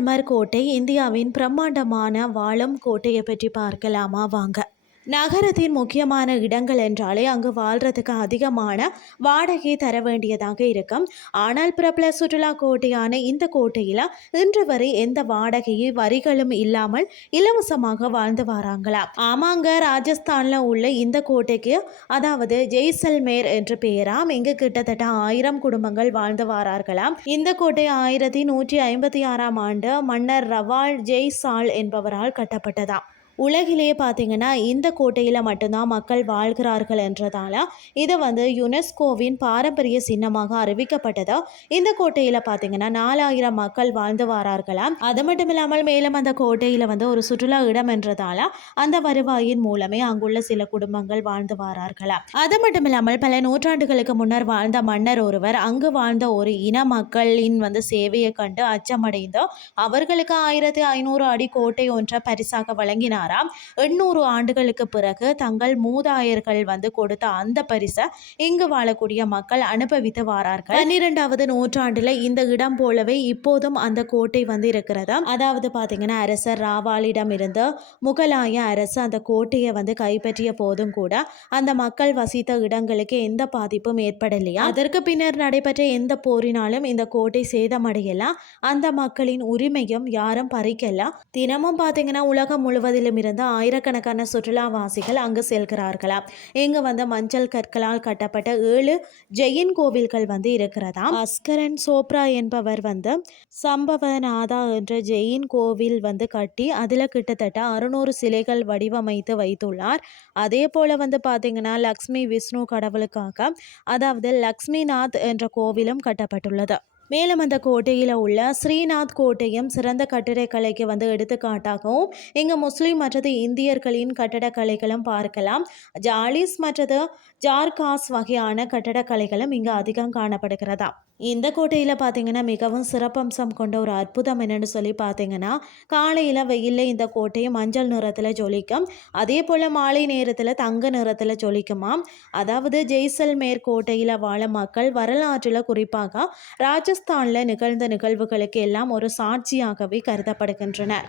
ஜெய்சால்மர் கோட்டை இந்தியாவின் பிரம்மாண்டமான வாழும் கோட்டையை பற்றி பார்க்கலாமா வாங்க. நகரத்தின் முக்கியமான இடங்கள் என்றாலே அங்கு வாழ்றதுக்கு அதிகமான வாடகை தர வேண்டியதாக இருக்கும். ஆனால் பிரபல சுற்றுலா கோட்டையான இந்த கோட்டையில் இன்று வரை எந்த வாடகையை வரிகளும் இல்லாமல் இலவசமாக வாழ்ந்து வராங்களாம். ஆமாங்க, ராஜஸ்தான்ல உள்ள இந்த கோட்டைக்கு அதாவது ஜெய்சல்மேர் என்று பெயராம். இங்கு கிட்டத்தட்ட 1000 குடும்பங்கள் வாழ்ந்து வரார்களாம். இந்த கோட்டை 1156ஆம் ஆண்டு மன்னர் ரவால் ஜெய்சால் என்பவரால் கட்டப்பட்டதாம். உலகிலேயே பார்த்தீங்கன்னா இந்த கோட்டையில் மட்டும்தான் மக்கள் வாழ்கிறார்கள் என்றதால இதை யுனெஸ்கோவின் பாரம்பரிய சின்னமாக அறிவிக்கப்பட்டது. இந்த கோட்டையில் பார்த்தீங்கன்னா 4000 மக்கள் வாழ்ந்து வரார்களாம். அது மட்டும் இல்லாமல் மேலும் அந்த கோட்டையில் ஒரு சுற்றுலா இடம் என்றதால அந்த வருவாயின் மூலமே அங்குள்ள சில குடும்பங்கள் வாழ்ந்து வரார்களாம். அது மட்டும் இல்லாமல் பல நூற்றாண்டுகளுக்கு முன்னர் வாழ்ந்த மன்னர் ஒருவர் அங்கு வாழ்ந்த ஒரு இன மக்களின் சேவையை கண்டு அச்சமடைந்து அவர்களுக்கு 1500 அடி கோட்டை ஒன்றை பரிசாக வழங்கினார். 800 ஆண்டுகளுக்கு பிறகு தங்கள் மூதாயர்கள் கொடுத்த அந்த பரிசை இங்கு வாழக்கூடிய மக்கள் அனுபவித்து வரார்கள். 12வது நூற்றாண்டுல இந்த இடம் போலவே இப்போதும் அந்த கோட்டை இருக்கிறது. அதாவது பாத்தீங்கன்னா அரசர் ராவாலிடம் இருந்து முகலாய அரசு அந்த கோட்டையை கைப்பற்றிய போதும் கூட அந்த மக்கள் வசித்த இடங்களுக்கு எந்த பாதிப்பும் ஏற்படலையா. அதற்கு பின்னர் நடைபெற்ற எந்த போரினாலும் இந்த கோட்டை சேதமடையலாம். அந்த மக்களின் உரிமையும் யாரும் பறிக்கலாம். தினமும் பாத்தீங்கன்னா உலகம் முழுவதிலும் இருந்து ஆயிரக்கணக்கான சுற்றுலாவாசிகள் அங்கு செல்கிறார்களாம். இங்கு மஞ்சள் கற்களால் கட்டப்பட்ட 7 ஜெயின் கோவில்கள் இருக்கிறதா. அஸ்கரன் சோப்ரா என்பவர் சம்பவநாதா என்ற ஜெயின் கோவில் கட்டி அதுல கிட்டத்தட்ட 600 சிலைகள் வடிவமைத்து வைத்துள்ளார். அதே போல பாத்தீங்கன்னா லக்ஷ்மி விஷ்ணு கடவுளுக்காக அதாவது லக்ஷ்மிநாத் என்ற கோவிலும் கட்டப்பட்டுள்ளது. மேலும் அந்த கோட்டையில் உள்ள ஸ்ரீநாத் கோட்டையும் சிறந்த கட்டிடக்கலைக்கு எடுத்துக்காட்டாகவும் இங்கு முஸ்லீம் மற்றது இந்தியர்களின் கட்டடக்கலைகளும் பார்க்கலாம். ஜாலிஸ் மற்றது ஜார்காஸ் வகையான கட்டடக்கலைகளும் இங்கு அதிகம் காணப்படுகிறதா. இந்த கோட்டையில் பார்த்தீங்கன்னா மிகவும் சிறப்பம்சம் கொண்ட ஒரு அற்புதம் என்னென்னு சொல்லி பார்த்தீங்கன்னா காலையில் வெயிலில் இந்த கோட்டை மஞ்சள் நிறத்தில் ஜொலிக்கும். அதே போல் மாலை நேரத்தில் தங்க நிறத்தில் ஜொலிக்குமாம். அதாவது ஜெய்சல்மேர் கோட்டையில் வாழும் மக்கள் வரலாற்றில் குறிப்பாக ராஜஸ்தானில் நிகழ்ந்த நிகழ்வுகளுக்கு எல்லாம் ஒரு சாட்சியாகவே கருதப்படுகின்றனர்.